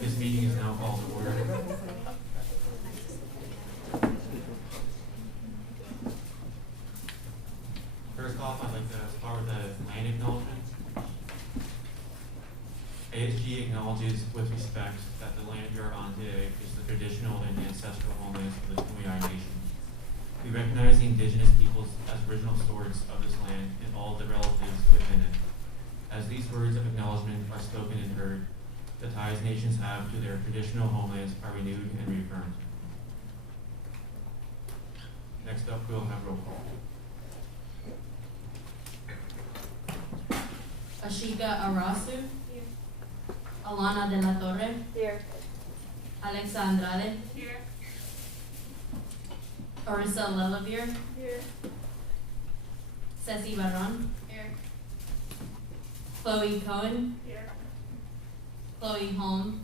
This meeting is now called to order. First off, I'd like to start with the land acknowledgement. ASG acknowledges with respect that the land you are on today is the traditional and ancestral homelands of the Tbb Nation. We recognize the indigenous peoples as original stewards of this land and all the relatives within it. As these words of acknowledgement are spoken and heard, the ties nations have to their traditional homelands are renewed and reaffirmed. Next up, we'll have roll call. Ashika Arasu. Here. Alana de la Torre. Here. Alexa Andrade. Here. Orissa Lelevere. Here. Ceci Barron. Here. Chloe Cohen. Here. Chloe Holm.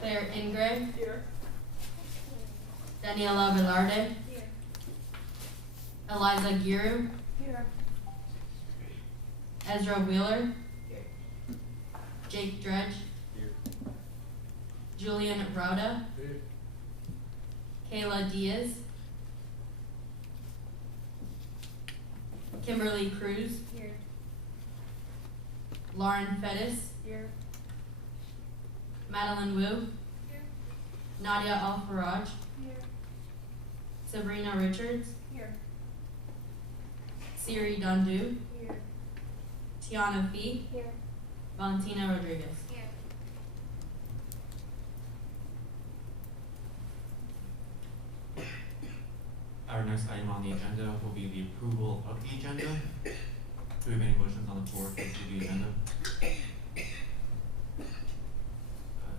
Claire Ingrid. Here. Daniela Velarde. Here. Eliza Giru. Here. Ezra Wheeler. Here. Jake Dredge. Here. Julian Rauda. Here. Kayla Diaz. Kimberly Cruz. Here. Lauren Fettis. Here. Madeline Wu. Here. Nadia Al-Faraj. Here. Sabrina Richards. Here. Siri Dondu. Here. Tiana Fee. Here. Valentina Rodriguez. Here. Our next item on the agenda will be the approval of the agenda. Do we have any motions on the floor to approve the agenda?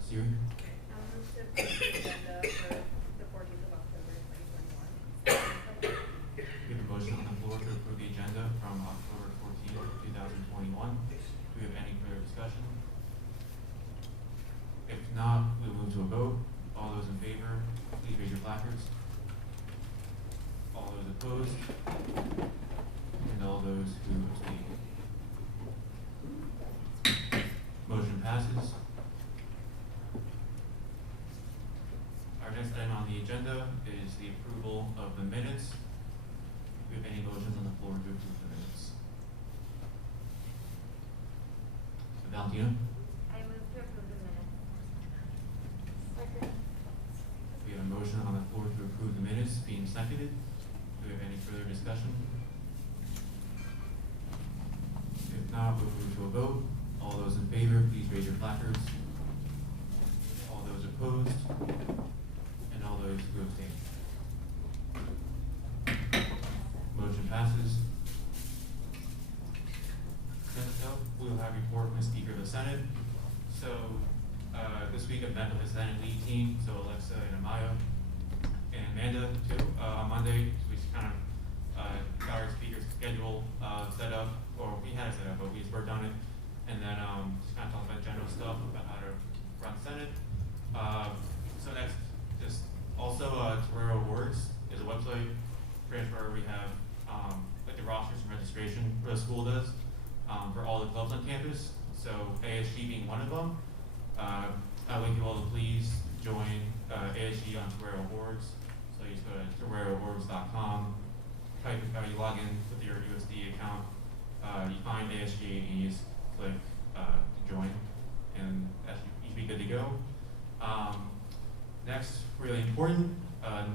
Siri? I'll move to approve the agenda for the 14th of October, 2021. We have a motion on the floor to approve the agenda from October 14th, 2021. Do we have any further discussion? If not, we'll move to a vote. All those in favor, please raise your placards. All those opposed, and all those who abstain. Motion passes. Our next item on the agenda is the approval of the minutes. Do we have any motions on the floor to approve the minutes? Valentina? I move to approve the minutes. Second. We have a motion on the floor to approve the minutes being seconded. Do we have any further discussion? If not, we'll move to a vote. All those in favor, please raise your placards. All those opposed, and all those who abstain. Motion passes. Next up, we'll have report from the Speaker of the Senate. So, this week I've met with the Senate lead team, so Alexa and Amaya and Amanda too. On Monday, we just kind of got our speaker schedule set up, or we had it set up, but we just worked on it. And then just kind of talk about general stuff about how to run Senate. So next, just also Torero Awards is a website where we have like the rosters and registration for the school does for all the clubs on campus. So ASG being one of them. I'd like you all to please join ASG on Torero Awards. So you just go to toreroawards.com, type you log in with your USD account, you find ASG and you just click to join, and that should be good to go. Next, really important,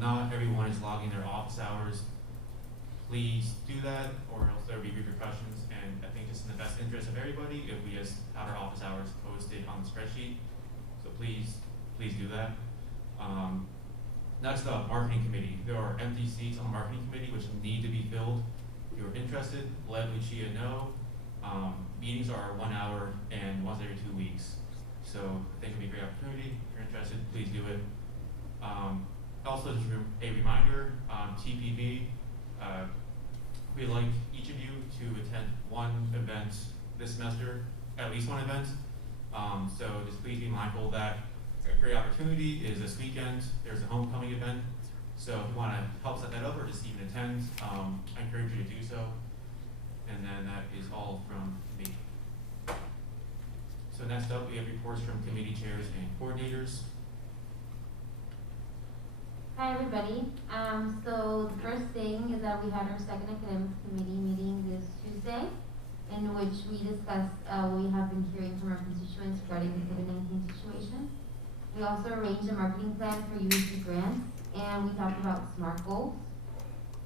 not everyone is logging their office hours. Please do that, or else there will be repercussions, and I think it's in the best interest of everybody if we just have our office hours posted on the spreadsheet. So please do that. Next up, marketing committee. There are empty seats on the marketing committee which need to be filled. If you're interested, let Lucia know. Meetings are 1 hour and once every 2 weeks. So I think it'd be a great opportunity. If you're interested, please do it. Also, just a reminder, TPB, we'd like each of you to attend one event this semester, at least one event. So just please be mindful that a great opportunity is this weekend. There's a homecoming event. So if you want to help set that up or just even attend, I encourage you to do so. all from me. So next up, we have reports from committee chairs and coordinators. Hi everybody. So the first thing is that we had our second academics committee meeting this Tuesday, in which we discussed what we have been hearing from our constituents regarding the COVID-19 situation. We also arranged a marketing plan for USC grants, and we talked about SMART goals.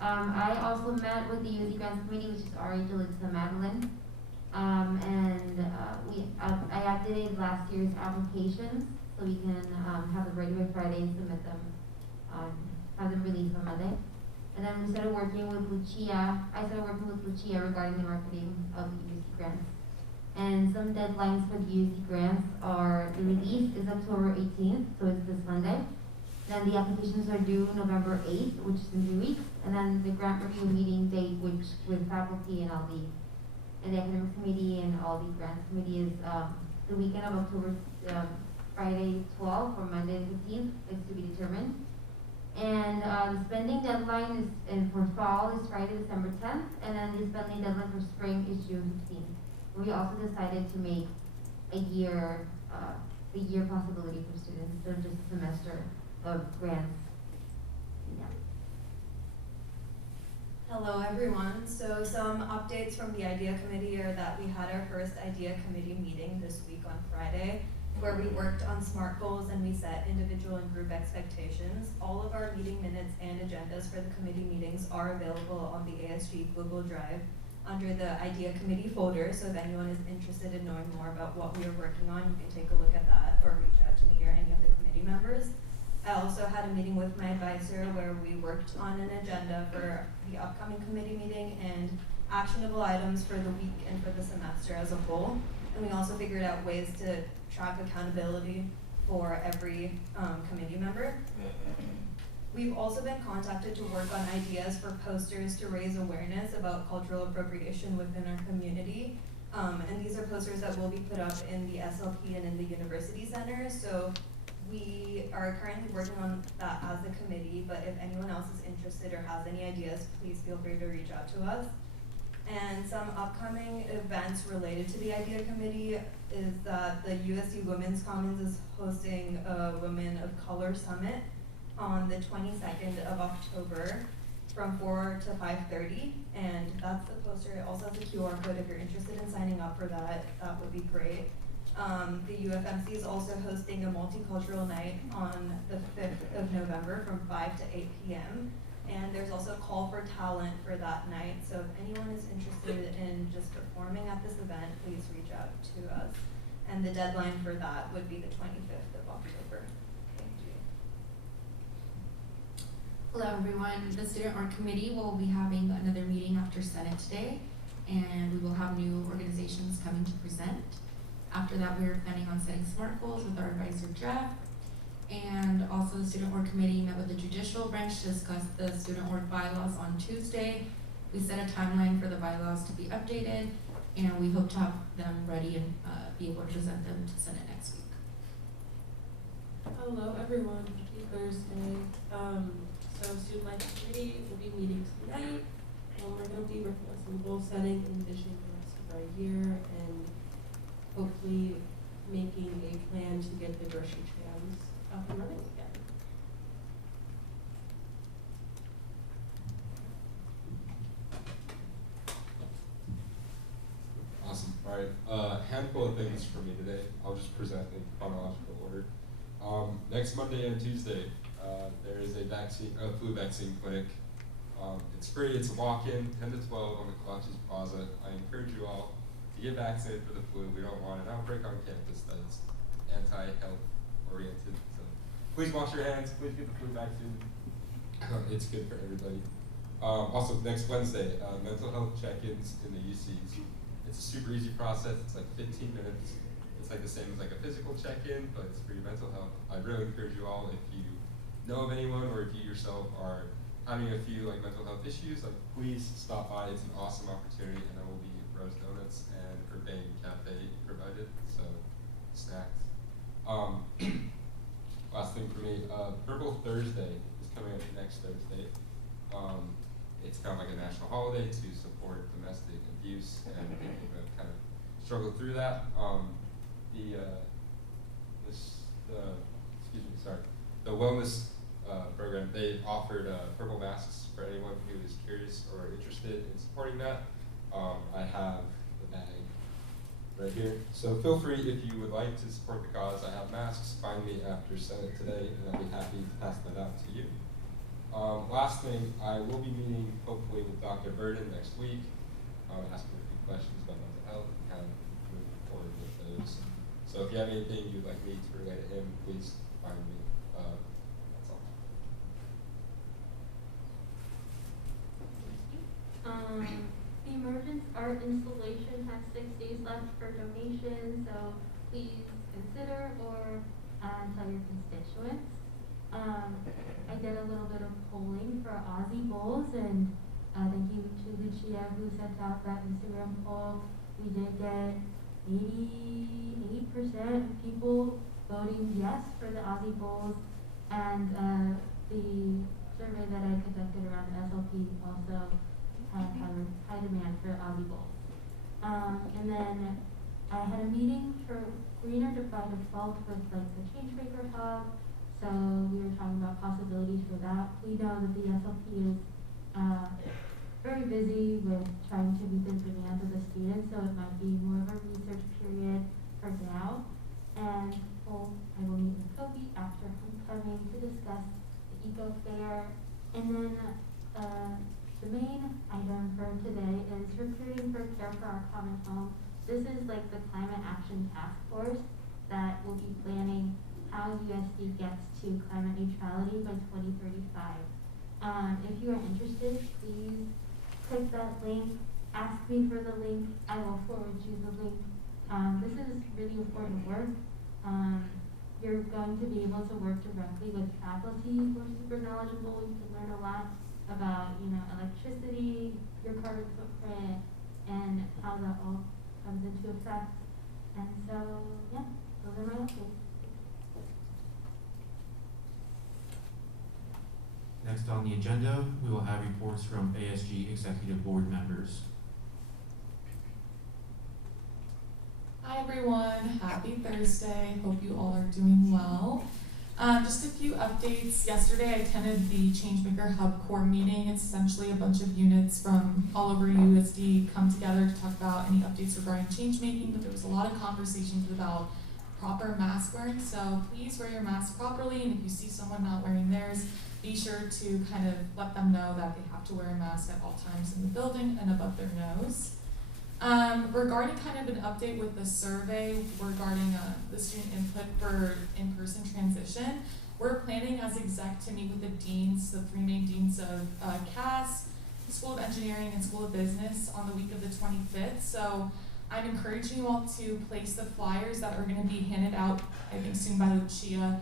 I also met with the USC grants committee, which is Ari, Jalissa, Madeline, I activated last year's applications so we can have them ready by Friday and submit them, have them released on Monday. And then we started working with Lucia. I started working with Lucia regarding the marketing of the UC grants. And some deadlines for the UC grants are, the release is October 18th, so it's this Monday. Then the applications are due November 8th, which is in 2 weeks. And then the grant review meeting date, which with faculty and all the academics committee and all the grants committee is the weekend of October, Friday 12th or Monday 15th is to be determined. And the spending deadline is for fall is Friday, December 10th, and then the spending deadline for spring is June 15th. We also decided to make a year possibility for students instead of just a semester of grants. Yeah. Hello everyone. So some updates from the IDEA committee are that we had our first IDEA committee meeting this week on Friday, where we worked on SMART goals and we set individual and group expectations. All of our meeting minutes and agendas for the committee meetings are available on the ASG Google Drive under the IDEA committee folder, so if anyone is interested in knowing more about what we are working on, you can take a look at that or reach out to me or any of the committee members. I also had a meeting with my advisor where we worked on an agenda for the upcoming committee meeting and actionable items for the week and for the semester as a whole. And we also figured out ways to track accountability for every committee member. We've also been contacted to work on ideas for posters to raise awareness about cultural appropriation within our community. And these are posters that will be put up in the SLP and in the University Center. So we are currently working on that as a committee, but if anyone else is interested or has any ideas, please feel free to reach out to us. And some upcoming events related to the IDEA committee is that the USC Women's Commons is hosting a Women of Color Summit on the 22nd of October from 4 to 5:30, and that's the poster. It also has a QR code if you're interested in signing up for that. That would be great. The UFMC is also hosting a multicultural night on the 5th of November from 5 to 8 p.m. And there's also a call for talent for that night. So if anyone is interested in just performing at this event, please reach out to us. And the deadline for that would be the 25th of October. Thank you. Hello everyone. The Student Org Committee will be having another meeting after Senate today, and we will have new organizations coming to present. After that, we are planning on setting SMART goals with our advisor Jeff. And also the Student Org Committee met with the judicial branch to discuss the Student Org bylaws on Tuesday. We set a timeline for the bylaws to be updated, and we hope to have them ready and be able to present them to Senate next week. Hello everyone, happy Thursday. So Student Life Committee will be meeting tonight, and we're going to be working on some goal setting and vision for the rest of our year, and hopefully making a plan to get the grocery trams up and running again. Awesome. All right. Handful of things for me today. I'll just present in chronological order. Next Monday and Tuesday, there is a flu vaccine clinic. It's free. It's a walk-in, 10 to 12 on the Kalachi's Plaza. I encourage you all to get vaccinated for the flu. We don't want an outbreak on campus that's anti-health oriented. So please wash your hands. Please get the flu vaccine. It's good for everybody. Also, next Wednesday, mental health check-ins in the UCs. It's a super easy process. It's like 15 minutes. It's like the same as like a physical check-in, but it's for your mental health. I'd really encourage you all, if you know of anyone or if you yourself are having a few like mental health issues, like please stop by. It's an awesome opportunity, and there will be roast donuts and urbane cafe provided, so snacks. Last thing for me, Purple Thursday is coming up next Thursday. it's kind of like a national holiday to support domestic abuse and people who have kind of struggled through that. The wellness program, they offered purple masks for anyone who is curious or interested in supporting that. I have the bag right here. So feel free if you would like to support the cause. I have masks. Find me after Senate today, and I'll be happy to pass that out to you. Last thing, I will be meeting hopefully with Dr. Burden next week, asking a few questions about mental health and kind of moving forward with those. So if you have anything you'd like me to relay to him, please find me. That's all. The Emergence Art installation has 6 days left for donation, so please consider or tell your constituents. I did a little bit of polling for Aussie Bowls, and thank you to Lucia who sent out that Instagram poll. We did get 88% of people voting yes for the Aussie Bowls, and the survey that I conducted around the SLP also had high demand for Aussie Bowls. And then I had a meeting for Greener by Default with like the Changemaker hub. So we were talking about possibilities for that. We know that the SLP is very busy with trying to meet the demands of the students, so it might be more of a research period for now. And I will meet with Kobe after homecoming to discuss the eco fair. And then the main item for today is recruiting for Care for Our Common Home. This is like the climate action task force that will be planning how USD gets to climate neutrality by 2035. If you are interested, please click that link, ask me for the link, I will forward you the link. This is really important work. You're going to be able to work directly with faculty who are super knowledgeable. You can learn a lot about, electricity, your carbon footprint, and how that all comes into effect. And so, yeah, those are my updates. Next on the agenda, we will have reports from ASG Executive Board members. Hi everyone, happy Thursday. Hope you all are doing well. Just a few updates. Yesterday I attended the Changemaker Hubcore meeting. It's essentially a bunch of units from all over USD come together to talk about any updates regarding change making, but there was a lot of conversations about proper mask wearing, so please wear your mask properly, and if you see someone not wearing theirs, be sure to kind of let them know that they have to wear a mask at all times in the building and above their nose. Regarding kind of an update with the survey regarding the student input for in-person transition, we're planning as exec to meet with the deans, the 3 main deans of CAS, School of Engineering, and School of Business on the week of the 25th. So I'm encouraging you all to place the flyers that are going to be handed out, I think soon by Lucia.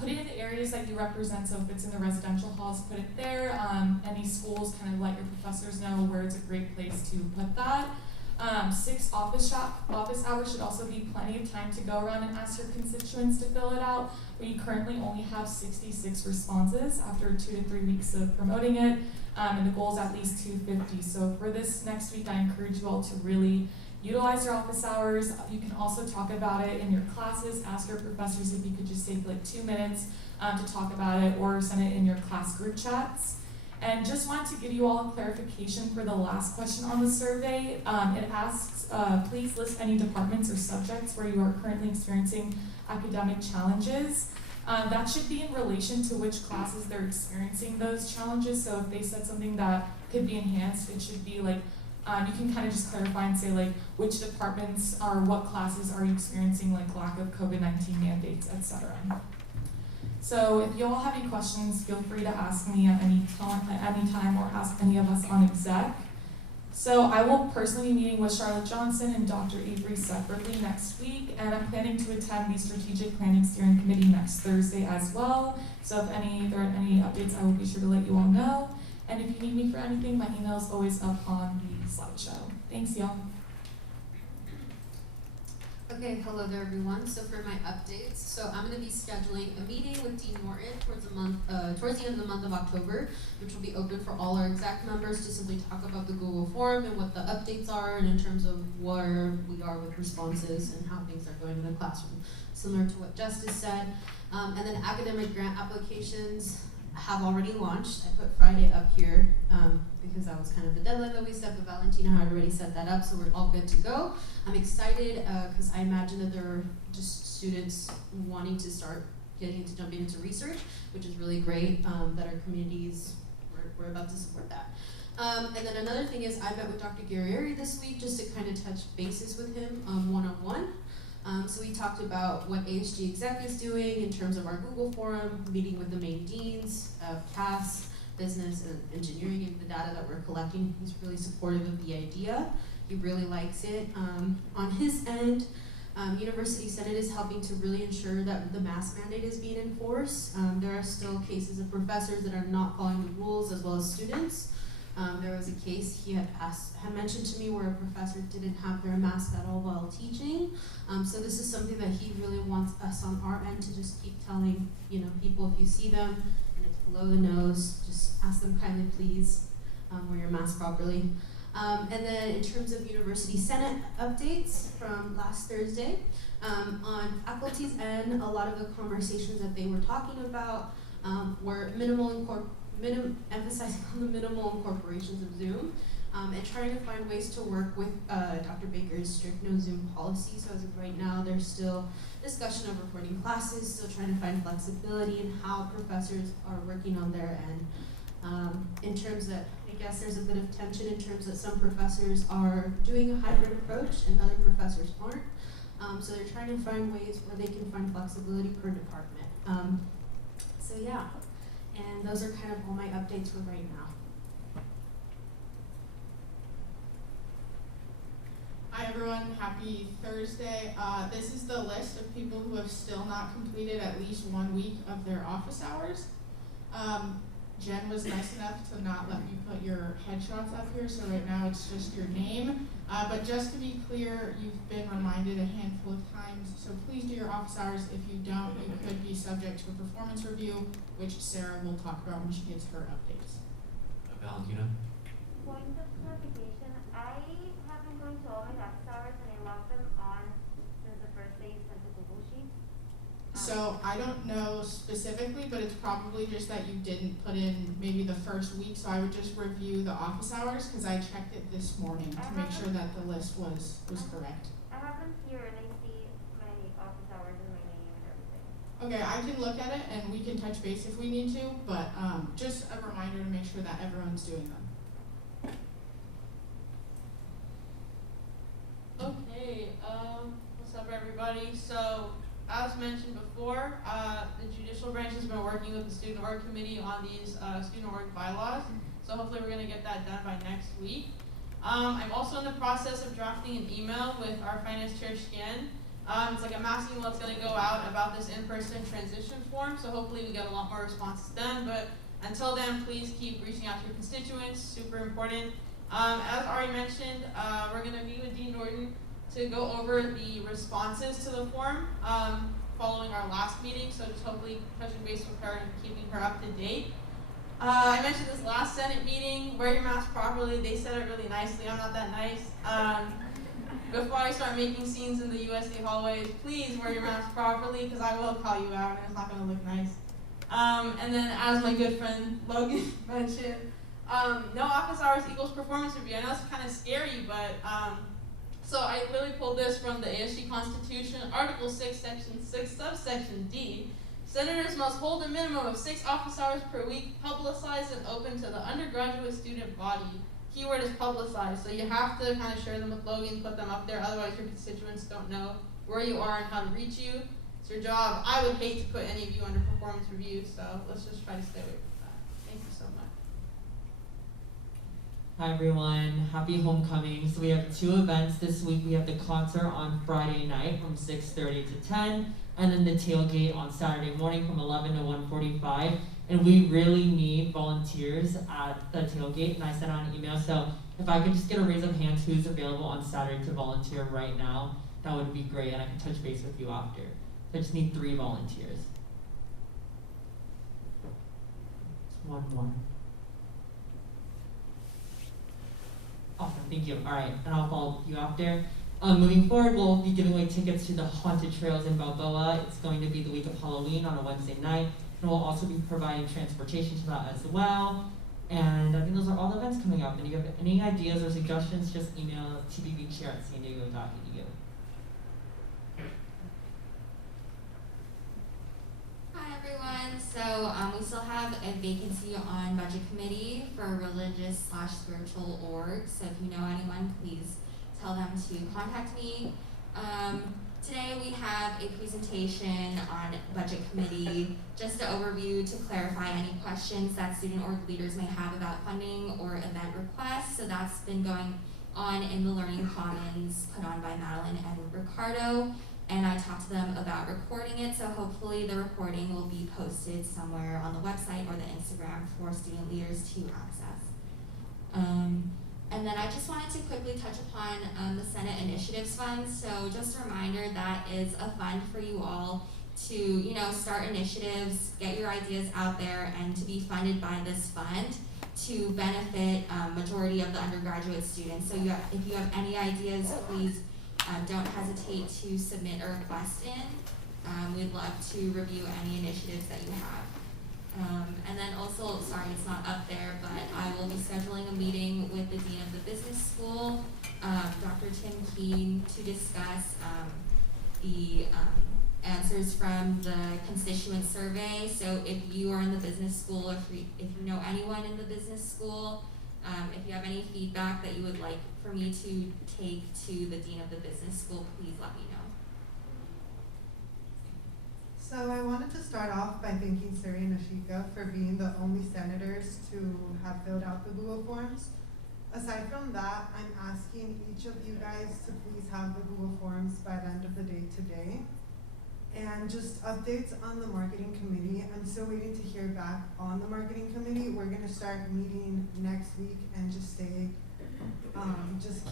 Put it in the areas that you represent, so if it's in the residential halls, put it there. Any schools, kind of let your professors know where it's a great place to put that. 6 office hours should also be plenty of time to go around and ask your constituents to fill it out. We currently only have 66 responses after 2 to 3 weeks of promoting it, and the goal is at least 250. So for this next week, I encourage you all to really utilize your office hours. You can also talk about it in your classes. Ask your professors if you could just take like 2 minutes to talk about it, or send it in your class group chats. And just wanted to give you all a clarification for the last question on the survey. It asks, please list any departments or subjects where you are currently experiencing academic challenges. That should be in relation to which classes they're experiencing those challenges. So if they said something that could be enhanced, it should be like, you can kind of just clarify and say like, which departments or what classes are you experiencing like lack of COVID-19 mandates, etc. So if you all have any questions, feel free to ask me at any time or ask any of us on exec. So I will personally be meeting with Charlotte Johnson and Dr. Avery separately next week, and I'm planning to attend the Strategic Planning Steering Committee next Thursday as well. So if there are any updates, I will be sure to let you all know. And if you need me for anything, my email is always up on the slideshow. Thanks, y'all. Okay, hello there everyone. So for my updates, so I'm going to be scheduling a meeting with Dean Norton towards the end of the month of October, which will be open for all our exec members to simply talk about the Google form and what the updates are, and in terms of where we are with responses and how things are going in the classroom, similar to what Justice said. And then academic grant applications have already launched. I put Friday up here because that was kind of the deadline that we set, but Valentina had already set that up, so we're all good to go. I'm excited because I imagine that there are just students wanting to start jumping into research, which is really great that our communities, we're about to support that. And then another thing is I met with Dr. Guerrieri this week just to kind of touch bases with him one-on-one. So we talked about what ASG Exec is doing in terms of our Google forum, meeting with the main deans of CAS, business, and engineering, and the data that we're collecting. He's really supportive of the idea. He really likes it. On his end, University Senate is helping to really ensure that the mask mandate is being enforced. There are still cases of professors that are not following the rules, as well as students. There was a case he had mentioned to me where a professor didn't have their mask at all while teaching. So this is something that he really wants us on our end to just keep telling, people if you see them and it's below the nose, just ask them kindly, please, wear your mask properly. And then in terms of University Senate updates from last Thursday, on faculty's end, a lot of the conversations that they were talking about were emphasizing on the minimal incorporations of Zoom, and trying to find ways to work with Dr. Baker's strict no Zoom policy. So as of right now, there's still discussion of recording classes, still trying to find flexibility in how professors are working on their end. In terms that, I guess there's a bit of tension in terms that some professors are doing a hybrid approach and other professors aren't. So they're trying to find ways where they can find flexibility per department. So yeah. And those are kind of all my updates for right now. Hi everyone, happy Thursday. This is the list of people who have still not completed at least 1 week of their office hours. Jen was nice enough to not let me put your headshots up here, so right now it's just your name. But just to be clear, you've been reminded a handful of times, so please do your office hours. If you don't, you could be subject to a performance review, which Sarah will talk about when she gives her updates. Valentina? Point of clarification, I have been going to all my office hours and I logged them on since the first day you sent the Google Sheet. So I don't know specifically, but it's probably just that you didn't put in maybe the first week, so I would just review the office hours because I checked it this morning to make sure that the list was correct. I have them here and I see my office hours and my name and everything. Okay, I can look at it and we can touch base if we need to, but just a reminder to make sure that everyone's doing them. Okay, what's up everybody? So, as mentioned before, the judicial branch has been working with the student org committee on these student org bylaws. So hopefully we're gonna get that done by next week. I'm also in the process of drafting an email with our finance chair, Scan. It's like a mass email that's gonna go out about this in-person transition form. So hopefully we get a lot more responses then, but until then, please keep reaching out to your constituents, super important. As already mentioned, we're gonna meet with Dean Norton to go over the responses to the form following our last meeting, so just hopefully touching base with her and keeping her up to date. I mentioned this last Senate meeting, wear your mask properly. They said it really nicely. I'm not that nice. Before I start making scenes in the USA hallways, please wear your mask properly because I will call you out and it's not going to look nice. And then as my good friend Logan mentioned, no office hours equals performance review. I know it's kind of scary, but so I literally pulled this from the ASG Constitution, Article 6, Section 6, subsection D. Senators must hold a minimum of 6 office hours per week, publicized and open to the undergraduate student body. Keyword is publicized, so you have to kind of share them with Logan, put them up there, otherwise your constituents don't know where you are and how to reach you. It's your job. I would hate to put any of you under performance review, so let's just try to stay away from that. Thank you so much. Hi everyone, happy homecoming. So we have 2 events this week. We have the concert on Friday night from 6:30 to 10, and then the tailgate on Saturday morning from 11 to 1:45. And we really need volunteers at the tailgate, and I sent out an email. So if I could just get a raise of hands who's available on Saturday to volunteer right now, that would be great, and I can touch base with you after. I just need 3 volunteers. Just one more. Awesome, thank you. All right, and I'll follow you after. Moving forward, we'll be giving away tickets to the Haunted Trails in Balboa. It's going to be the week of Halloween on a Wednesday night, and we'll also be providing transportation to that as well. And I think those are all the events coming up. And if you have any ideas or suggestions, just email tbbchair@sandiego.edu. Hi everyone, so we still have a vacancy on budget committee for a religious/spiritual org, so if you know anyone, please tell them to contact me. Today we have a presentation on budget committee, just an overview to clarify any questions that student org leaders may have about funding or event requests. So that's been going on in the Learning Commons put on by Madeline and Ricardo. And I talked to them about recording it, so hopefully the recording will be posted somewhere on the website or the Instagram for student leaders to access. And then I just wanted to quickly touch upon the Senate Initiatives Fund. So just a reminder, that is a fund for you all to, start initiatives, get your ideas out there, and to be funded by this fund to benefit majority of the undergraduate students. So if you have any ideas, please don't hesitate to submit a request in. We'd love to review any initiatives that you have. And then also, sorry it's not up there, but I will be scheduling a meeting with the Dean of the Business School, Dr. Tim Keene, to discuss the answers from the constituent survey. So if you are in the business school, if you know anyone in the business school, if you have any feedback that you would like for me to take to the Dean of the Business School, please let me know. So I wanted to start off by thanking Suri and Ashika for being the only senators to have filled out the Google Forms. Aside from that, I'm asking each of you guys to please have the Google Forms by the end of the day today. And just updates on the marketing committee. I'm still waiting to hear back on the marketing committee. We're gonna start meeting next week, and just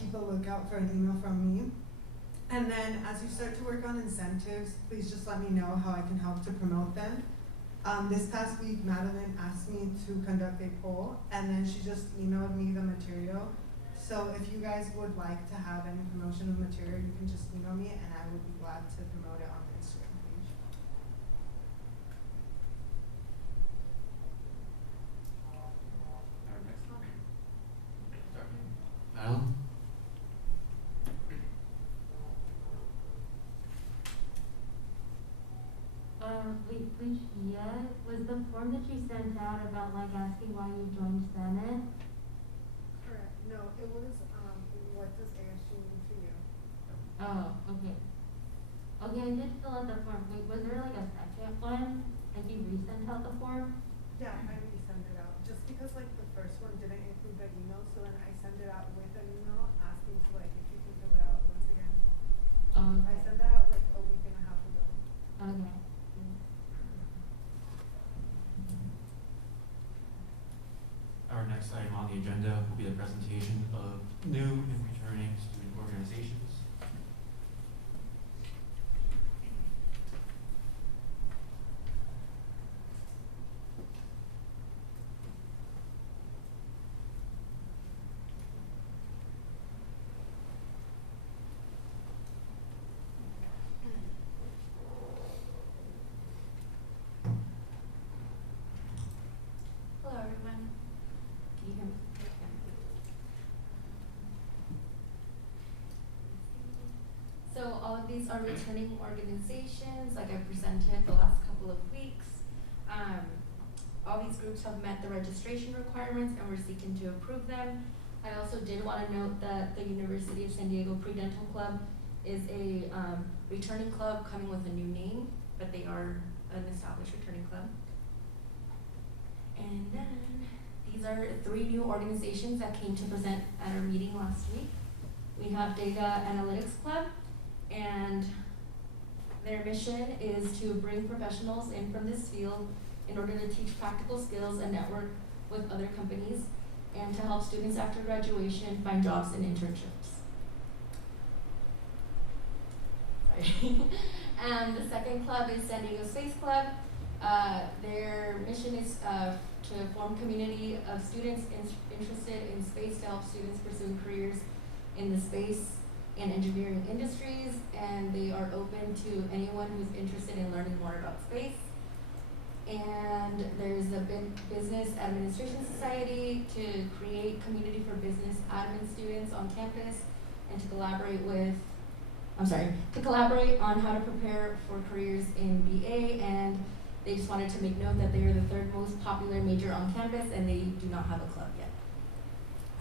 keep a lookout for an email from me. And then as you start to work on incentives, please just let me know how I can help to promote them. This past week, Madeline asked me to conduct a poll, and then she just emailed me the material. So if you guys would like to have any promotion of material, you can just email me, and I would be glad to promote it on the Instagram page. Our next one. Madeline? Which yet was the form that you sent out about asking why you joined Senate? Correct. No, it was what does ASG mean to you? Oh, okay. Okay, I did fill out the form. Wait, was there a second one? You resent out the form? Yeah, I resend it out. Just because the first one didn't include the email, so then I send it out with an email asking to if you can fill it out once again. Oh, okay. I sent that out a week and a half ago. Okay. Our next item on the agenda will be the presentation of new and returning student organizations. Hello everyone. Can you hear me? So all of these are returning organizations, like I presented the last couple of weeks. All these groups have met the registration requirements, and we're seeking to approve them. I also did want to note that the University of San Diego Pre-Dental Club is a returning club coming with a new name, but they are an established returning club. And then these are 3 new organizations that came to present at our meeting last week. We have Data Analytics Club, and their mission is to bring professionals in from this field in order to teach practical skills and network with other companies, and to help students after graduation find jobs and internships. sorry. And the second club is San Diego Space Club. Their mission is to form community of students interested in space to help students pursue careers in the space and engineering industries, and they are open to anyone who's interested in learning more about space. And there's the Business Administration Society to create community for business admin students on campus and to collaborate on how to prepare for careers in BA, and they just wanted to make note that they are the third most popular major on campus and they do not have a club yet.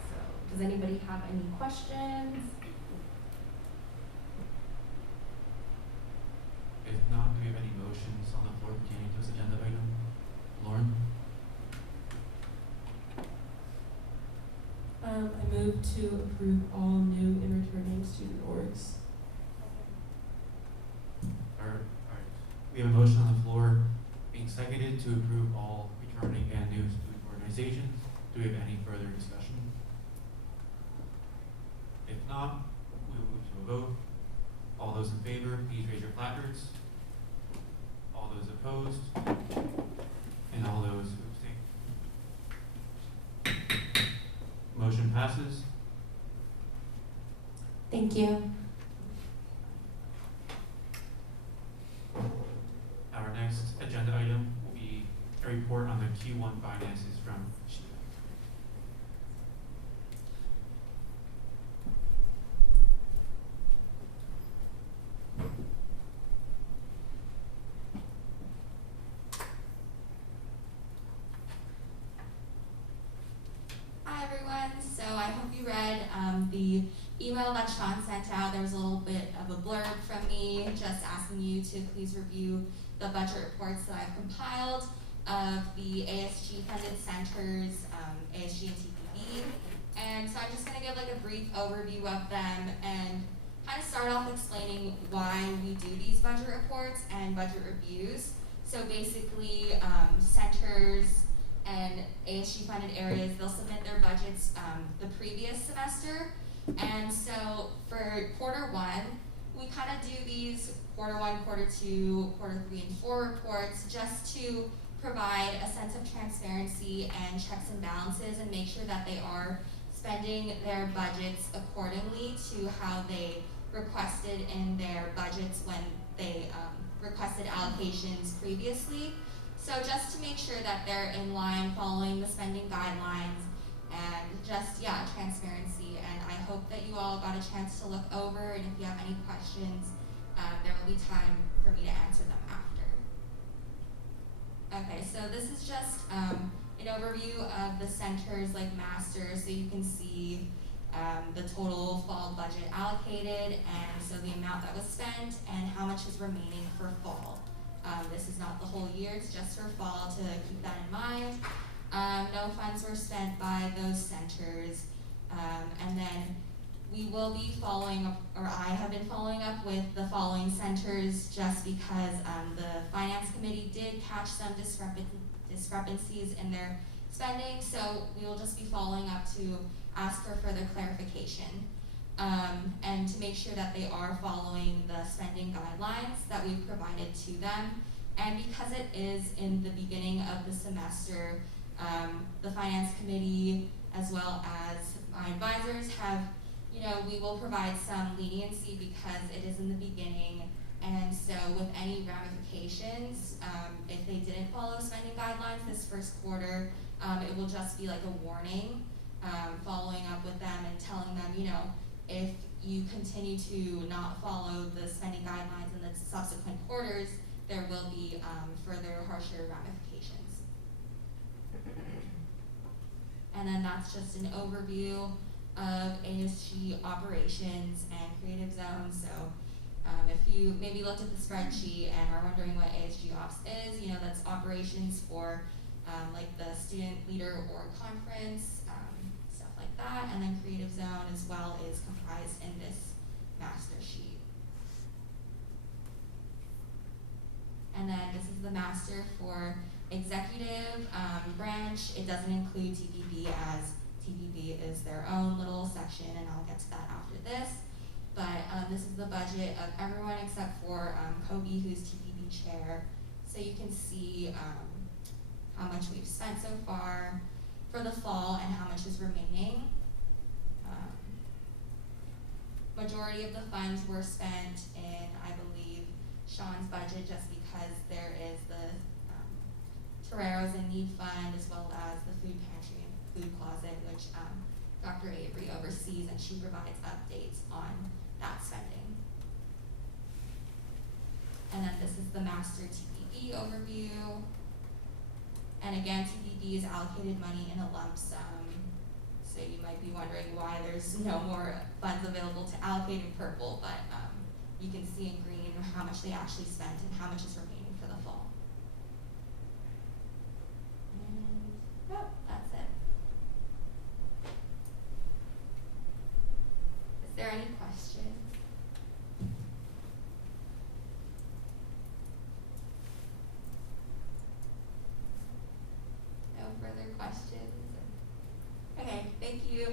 So, does anybody have any questions? If not, do we have any motions on the floor pertaining to this agenda item? Lauren? I move to approve all new and returning student orgs. Alright. We have a motion on the floor being seconded to approve all returning and new student organizations. Do we have any further discussion? If not, we will move to a vote. All those in favor, please raise your placards. All those opposed, and all those who abstain. Motion passes. Thank you. Our next agenda item will be a report on the Q1 finances from Sheila. Hi everyone, so I hope you read the email that Sean sent out. There was a little bit of a blurb from me just asking you to please review the budget reports that I've compiled of the ASG funded centers, ASG and Tbb. And so I'm just gonna give like a brief overview of them and kind of start off explaining why we do these budget reports and budget reviews. So basically, centers and ASG funded areas, they'll submit their budgets the previous semester. And so for quarter one, we kind of do these quarter one, quarter two, quarter three, and four reports just to provide a sense of transparency and checks and balances and make sure that they are spending their budgets accordingly to how they requested in their budgets when they requested allocations previously. So just to make sure that they're in line following the spending guidelines and just, transparency. And I hope that you all got a chance to look over, and if you have any questions, there will be time for me to answer them after. Okay, so this is just an overview of the centers like master, so you can see the total fall budget allocated, and so the amount that was spent and how much is remaining for fall. This is not the whole year, it's just for fall, to keep that in mind. No funds were spent by those centers. And then we will be following up, or I have been following up with the following centers just because the Finance Committee did catch some discrepancies in their spending, so we will just be following up to ask for further clarification. And to make sure that they are following the spending guidelines that we've provided to them. And because it is in the beginning of the semester, the Finance Committee as well as my advisors have, we will provide some leniency because it is in the beginning. And so with any ramifications, if they didn't follow spending guidelines this first quarter, it will just be like a warning, following up with them and telling them, if you continue to not follow the spending guidelines in the subsequent quarters, there will be further harsher ramifications. And then that's just an overview of ASG operations and creative zones. So if you maybe looked at the spreadsheet and are wondering what ASG Ops is, that's operations for like the student leader org conference, stuff like that. And then creative zone as well is comprised in this master sheet. And then this is the master for executive branch. It doesn't include Tbb as Tbb is their own little section, and I'll get to that after this. But this is the budget of everyone except for Kobe, who's TPB chair. So you can see how much we've spent so far for the fall and how much is remaining. Majority of the funds were spent in, I believe, Sean's budget, just because there is the Toreros in Need Fund, as well as the food pantry and food closet, which Dr. Avery oversees, and she provides updates on that spending. And then this is the master TBD overview. And again, TBD is allocated money in a lump sum. So you might be wondering why there's no more funds available to allocate in purple, but you can see in green how much they actually spent and how much is remaining for the fall. And that's it. Is there any questions? No further questions? Okay, thank you.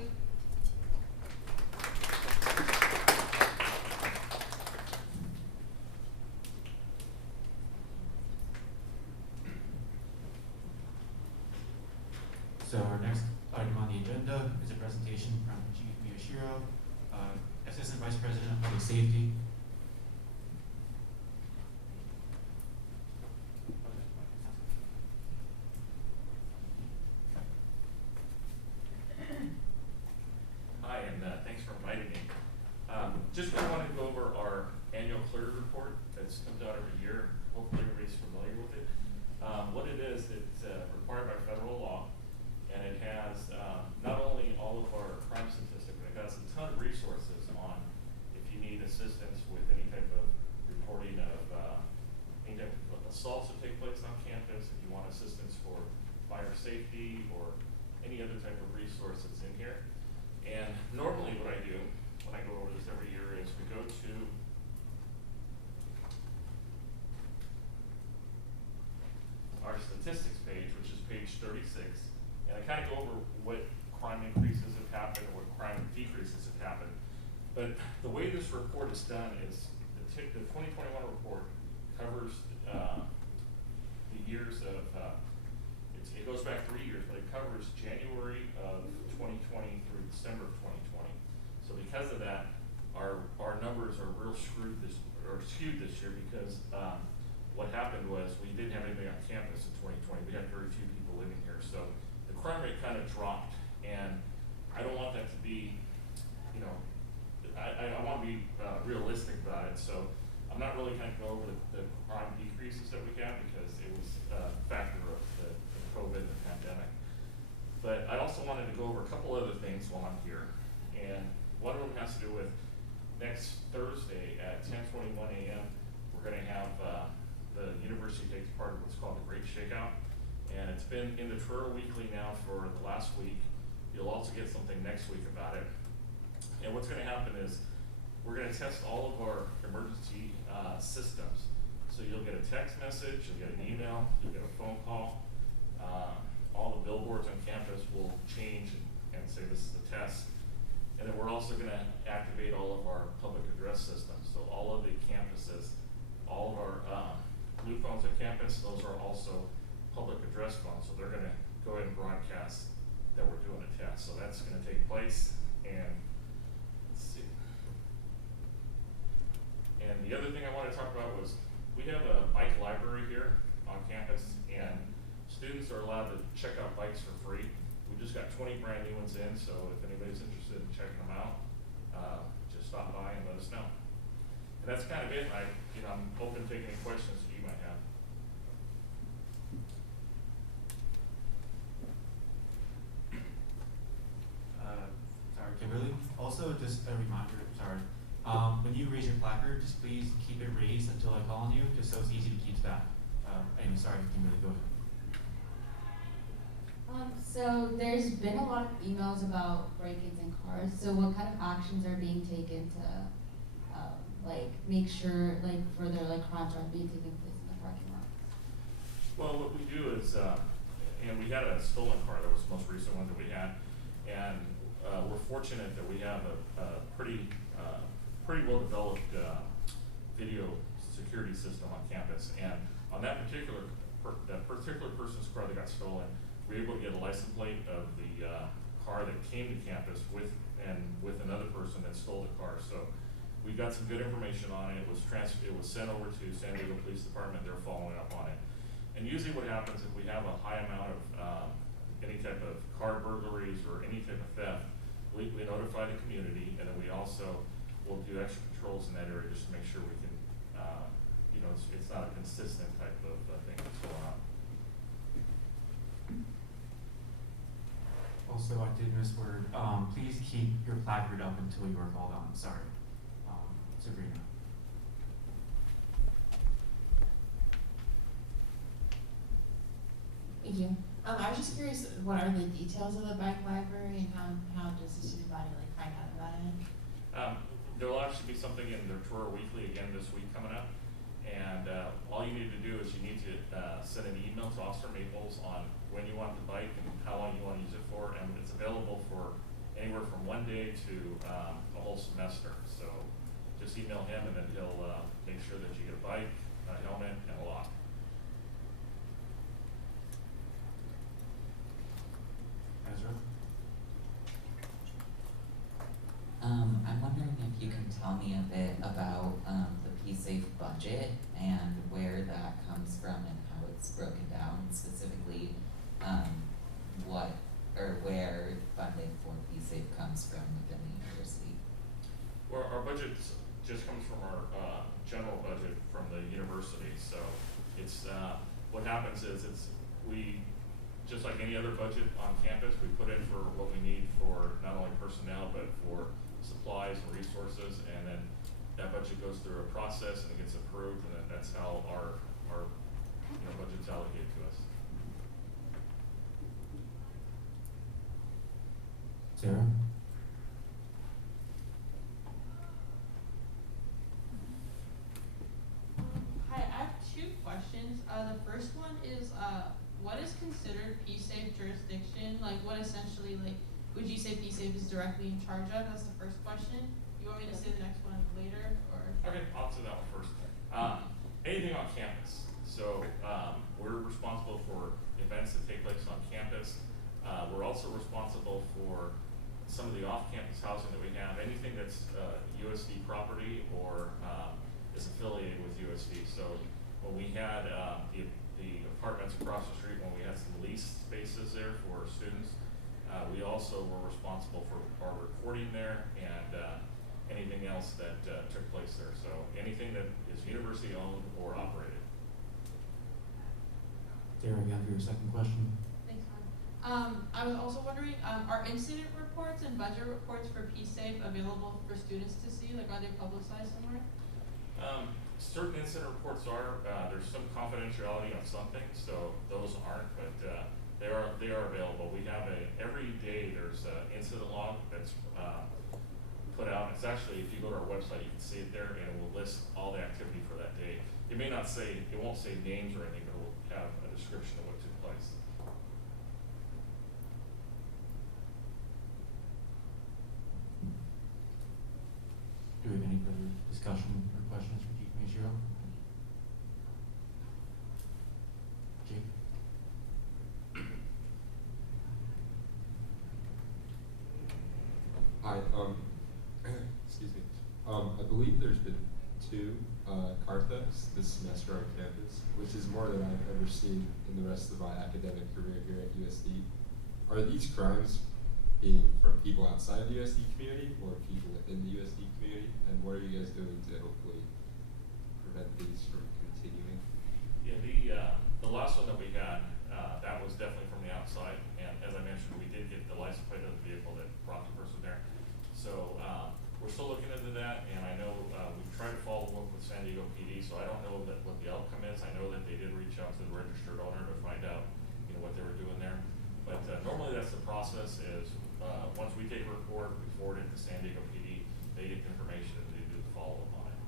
So our next item on the agenda is a presentation from Chief Miyashiro, Assistant Vice President of Public Safety. Hi, and thanks for inviting me. Just really wanted to go over our annual clery report that's comes out every year. Hopefully everybody's familiar with it. What it is, it's required by federal law, and it has not only all of our crime statistics, but it has a ton of resources on if you need assistance with any type of reporting of any type of assaults that take place on campus, if you want assistance for fire safety or any other type of resource that's in here. And normally what I do when I go over this every year is we go to our statistics page, which is page 36, and I kind of go over what crime increases have happened or what crime decreases have happened. But the way this report is done is the 2021 report covers the years of, it goes back 3 years, but it covers January of 2020 through December of 2020. So because of that, our numbers are real skewed this year because what happened was we didn't have anybody on campus in 2020. We had very few people living here. So the crime rate kind of dropped, and I don't want that to be, you know, I want to be realistic about it. So I'm not really going to go over the crime decreases that we got because it was a factor of the COVID and the pandemic. But I also wanted to go over a couple other things while I'm here. And one of them has to do with next Thursday at 10:21 a.m. we're going to have the university takes part of what's called the Great Shakeout. And it's been in the Truro Weekly now for the last week. You'll also get something next week about it. And what's going to happen is we're going to test all of our emergency systems. So you'll get a text message, you'll get an email, you'll get a phone call. All the billboards on campus will change and say this is the test. And then we're also going to activate all of our public address systems. So all of the campuses, all of our blue phones on campus, those are also public address phones. So they're going to go ahead and broadcast that we're doing a test. So that's going to take place. And let's see. And the other thing I want to talk about was we have a bike library here on campus, and students are allowed to check out bikes for free. We just got 20 brand new ones in, so if anybody's interested in checking them out, just stop by and let us know. And that's kind of it. I'm open to taking any questions that you might have. Sorry, Kimberly. Also, just a reminder, when you raise your placard, just please keep it raised until I call on you, just so it's easy to keep that. Anyway, sorry, Kimberly, go ahead. So there's been a lot of emails about break-ins in cars. So what kind of actions are being taken to, make sure, further, crimes aren't being taken place in the parking lot? Well, what we do is, and we had a stolen car, that was the most recent one that we had, and we're fortunate that we have a pretty pretty well developed video security system on campus, and on that particular person's car that got stolen, we were able to get a license plate of the car that came to campus with another person that stole the car. So we got some good information on it. It was sent over to San Diego Police Department. They're following up on it. And usually what happens if we have a high amount of any type of car burglaries or any type of theft, we notify the community, and then we also will do extra patrols in that area just to make sure we can, it's not a consistent type of thing that's going on. Also, I did miss word. Please keep your placard up until you are called on. Sorry, Sabrina. Thank you. I was just curious, what are the details of the bike library, and how does the student body like find out about it? There will actually be something in their tour weekly again this week coming up, and all you need to do is you need to send an email to Officer Maples on when you want the bike and how long you want to use it for, and it's available for anywhere from 1 day to a whole semester. So just email him, and then he'll make sure that you get a bike, a helmet, and a lock. Ezra? I'm wondering if you can tell me a bit about the PSAFE budget and where that comes from and how it's broken down, specifically what or where funding for PSAFE comes from within the university. Well, our budget just comes from our general budget from the university. So it's what happens is we just like any other budget on campus, we put in for what we need for not only personnel but for supplies and resources, and then that budget goes through a process and it gets approved, and then that's how our budget's allocated to us. Sarah? Hi, I have 2 questions. The first one is, what is considered PSAFE jurisdiction? Like, what essentially, would you say PSAFE is directly in charge of? That's the first question. You want me to say the next one later, or? Okay, I'll answer that one first. Anything on campus. So we're responsible for events that take place on campus. We're also responsible for some of the off-campus housing that we have. Anything that's USD property or is affiliated with USD. So when we had the apartments across the street, when we had some leased spaces there for students, we also were responsible for our recording there and anything else that took place there. So anything that is university owned or operated. Sarah, again for your second question. Thanks, Ron. I was also wondering, are incident reports and budget reports for PSAFE available for students to see? Like, are they publicized somewhere? Certain incident reports are. There's some confidentiality on some things, so those aren't, but they are available. We have every day there's an incident log that's put out. It's actually, if you go to our website, you can see it there, and it will list all the activity for that day. It won't say names or anything, but it will have a description of what took place. Do we have any further discussion or questions for Chief Mashiro? Jake? Hi, excuse me. I believe there's been 2 car thefts this semester on campus, which is more than I've ever seen in the rest of my academic career here at USD. Are these crimes being from people outside the USD community or people within the USD community? And what are you guys doing to hopefully prevent these from continuing? Yeah, the last one that we had, that was definitely from the outside. And as I mentioned, we did get the license plate of the vehicle that brought the person there. So we're still looking into that, and I know we've tried to follow up with San Diego PD, so I don't know what the outcome is. I know that they did reach out to the registered owner to find out what they were doing there. But normally that's the process is once we take a report, we forward it to San Diego PD, they get the information and they do the follow-up on it.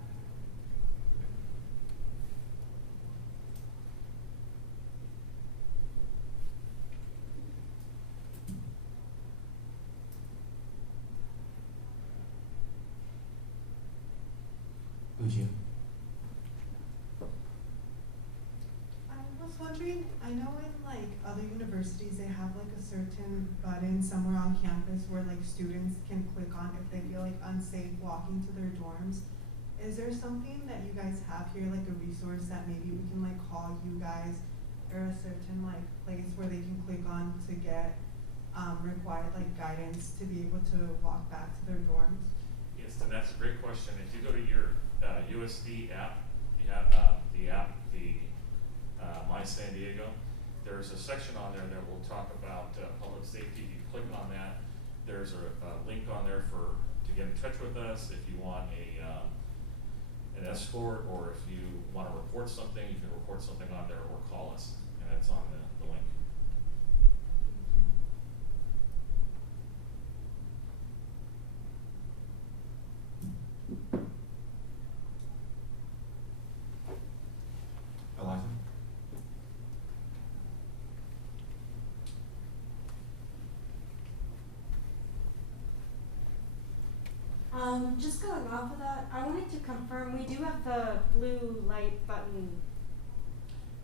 Lucia. I was wondering, I know in like other universities, they have like a certain button somewhere on campus where like students can click on if they feel like unsafe walking to their dorms. Is there something that you guys have here, like a resource that maybe we can like call you guys, or a certain like place where they can click on to get required like guidance to be able to walk back to their dorms? Yes, and that's a great question. If you go to your USD app, you have the app, My San Diego, there's a section on there that will talk about public safety. If you click on that, there's a link on there to get in touch with us if you want an escort, or if you want to report something, you can report something on there or call us, and that's on the link. Eliza? Just going off of that, I wanted to confirm, we do have the blue light button.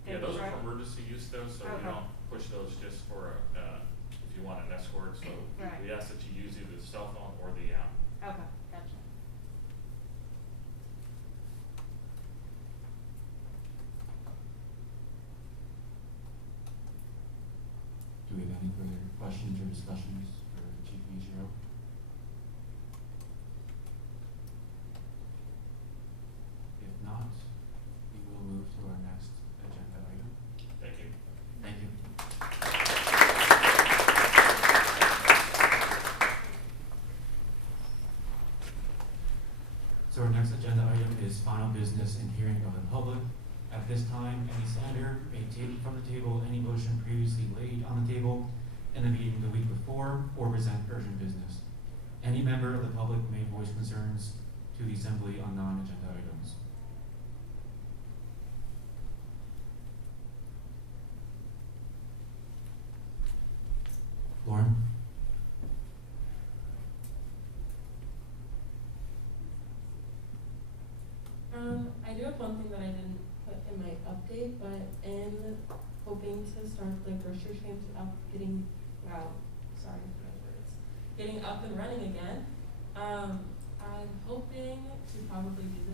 Yeah, those are right? for emergency use though, so we Okay. don't push those just for if you want an escort. So Right. we ask that you use either the cell phone or the app. Okay, gotcha. Do we have any further questions or discussions for Chief Michiro? If not, we will move to our next agenda item. Thank you. Thank you. So our next agenda item is final business and hearing of the public. At this time, any senator may take from the table any motion previously laid on the table in the meeting the week before or present urgent business. Any member of the public may voice concerns to the assembly on non-agenda items. Lauren? I do have one thing that I didn't put in my update, but in hoping to start the grocery trains up, getting up and running again. I'm hoping to probably do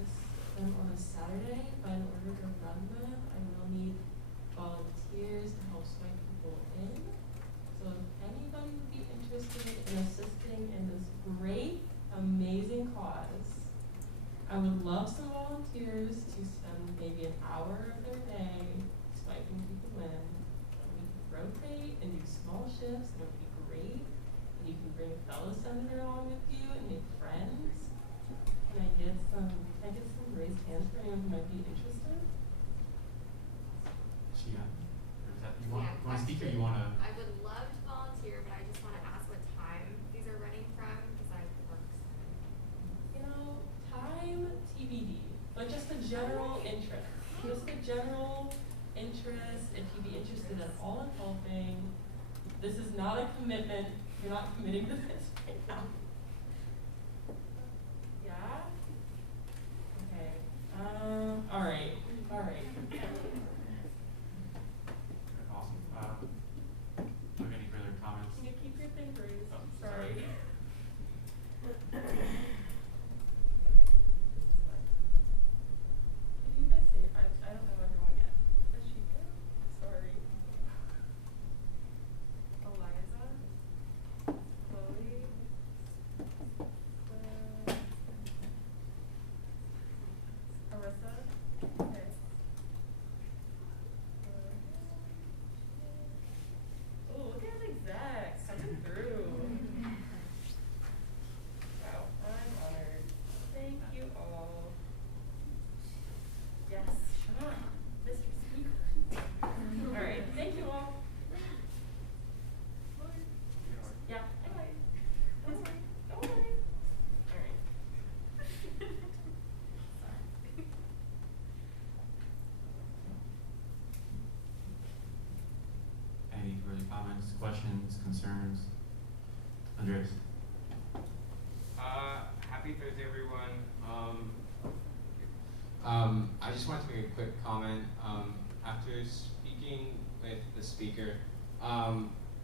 them on a Saturday, but in order to run them, I will need volunteers to help swipe people in. So if anybody would be interested in assisting in this great, amazing cause, I would love some volunteers to spend maybe an hour of their day swiping people in. And we can rotate and do small shifts, and it would be great. And you can bring a fellow senator along with you and make friends. Can I get some raised hands for anyone who might be interested? Shia, or is that, you want to speak or you want to? I would love to volunteer, but I just want to ask what time these are running from, because I work 7. You know, time TBD, but just a general interest. Just a general interest. If you'd be interested at all in helping, this is not a commitment. You're not committing to this right now. Yeah? Okay. All right. Awesome. Do you have any further comments? Can you keep your thing raised? Oh, Sorry. sorry. Okay. This is fine. Can you guys say, I don't know everyone yet. Ashika? Sorry. Eliza? Chloe? Claire? Arissa? Okay. Oh, look at Zach coming through. Wow, I'm honored. Thank you all. Yes, Sean, Mr. Speaker. All right, thank you all. Yeah, I like it. Don't worry. All right. Any further comments, questions, concerns? Andres? Happy Thursday, everyone. I just wanted to make a quick comment. After speaking with the speaker,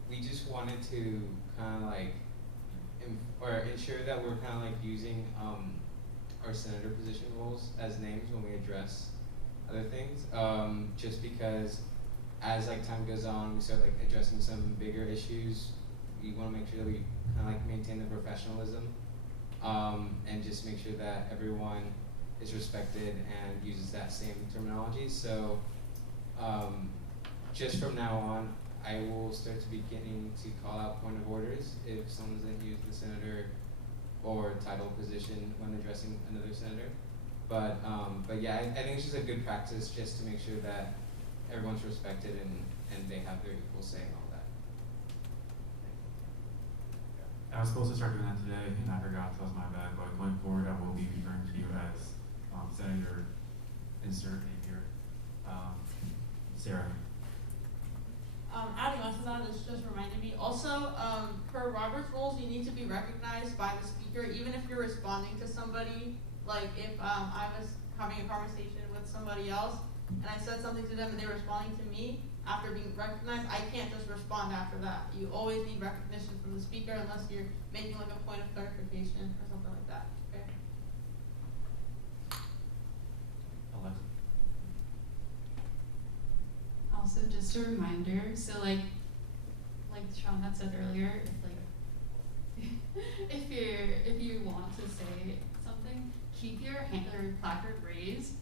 we just wanted to kind of like ensure that we're kind of like using our senator position roles as names when we address other things. Just because as like time goes on, we start like addressing some bigger issues. We want to make sure that we kind of like maintain the professionalism, and just make sure that everyone is respected and uses that same terminology. So just from now on, I will start to be getting to call out point of orders if someone doesn't use the senator or title position when addressing another senator. But yeah, I think it's just a good practice just to make sure that everyone's respected and they have their equal say in all that. I was supposed to start doing that today, and I forgot, so that's my bad. But going forward, I will be referring to you as Senator insert name here. Sarah. Adding on to that, this just reminded me. Also, per Robert's rules, you need to be recognized by the speaker, even if you're responding to somebody. Like if I was having a conversation with somebody else and I said something to them and they were responding to me after being recognized, I can't just respond after that. You always need recognition from the speaker unless you're making like a point of clarification or something like that. Okay. Alexa. Also, just a reminder, so like Sean had said earlier, if you want to say something, keep your hand or placard raised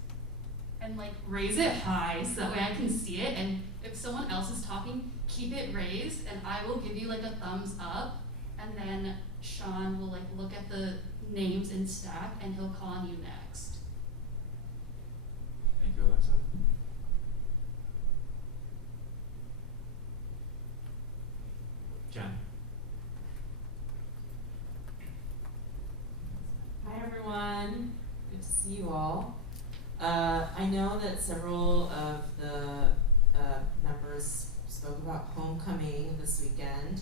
and like raise it high so that way I can see it, and if someone else is talking, keep it raised and I will give you like a thumbs up, and then Sean will like look at the names in stack and he'll call on you next. Thank you, Alexa. Jen. Hi everyone, good to see you all. I know that several of the members spoke about homecoming this weekend,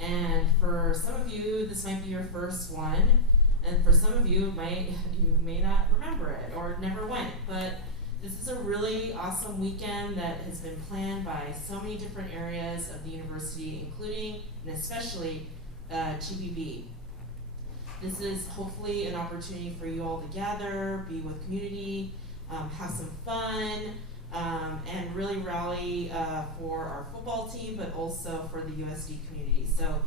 and for some of you this might be your first one, and for some of you you may not remember it or never went, but this is a really awesome weekend that has been planned by so many different areas of the university, including and especially Tbb. This is hopefully an opportunity for you all to gather, be with community, have some fun, and really rally for our football team, but also for the USD community. So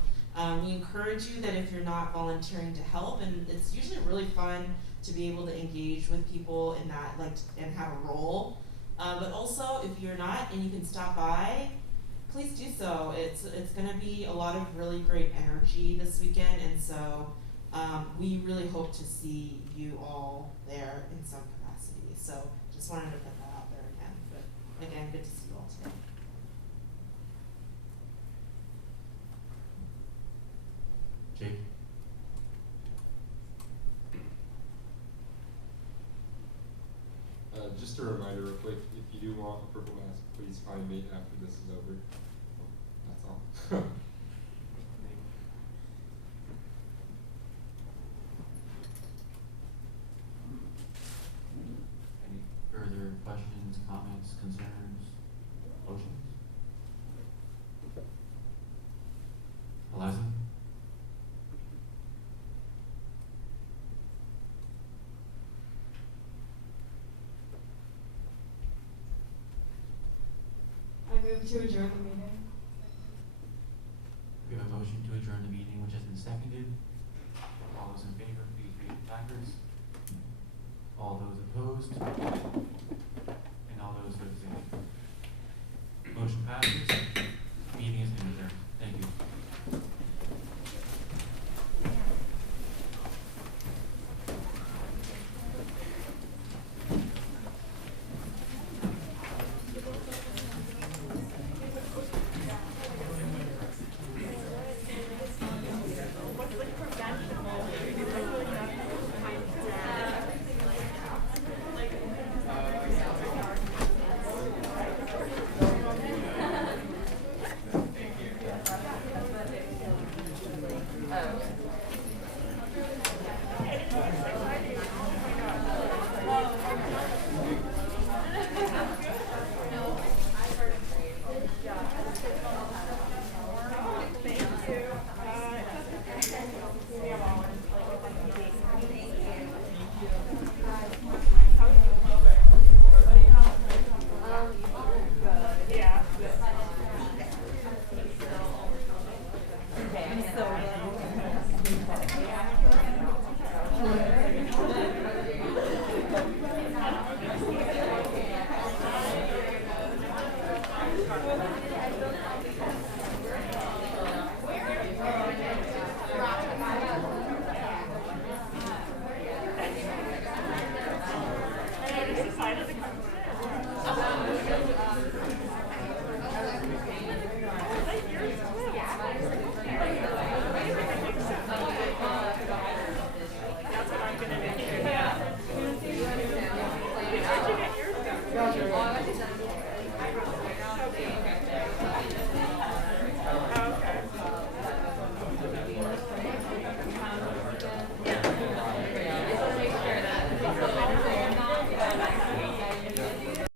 we encourage you that if you're not volunteering to help, and it's usually really fun to be able to engage with people in that, like, and have a role. But also, if you're not and you can stop by, please do so. It's gonna be a lot of really great energy this weekend, and so we really hope to see you all there in some capacity. So just wanted to put that out there again. But again, good to see you all today. Jake. Just a reminder real quick, if you do want a purple mask, please find me after this is over. That's all. Any further questions, comments, concerns, motions? Eliza? I move to adjourn the meeting. We have a motion to adjourn the meeting, which has been seconded. All those in favor, please raise your placards. All those opposed? And all those who abstain. Motion passes. Meeting is adjourned. Thank you. Decided to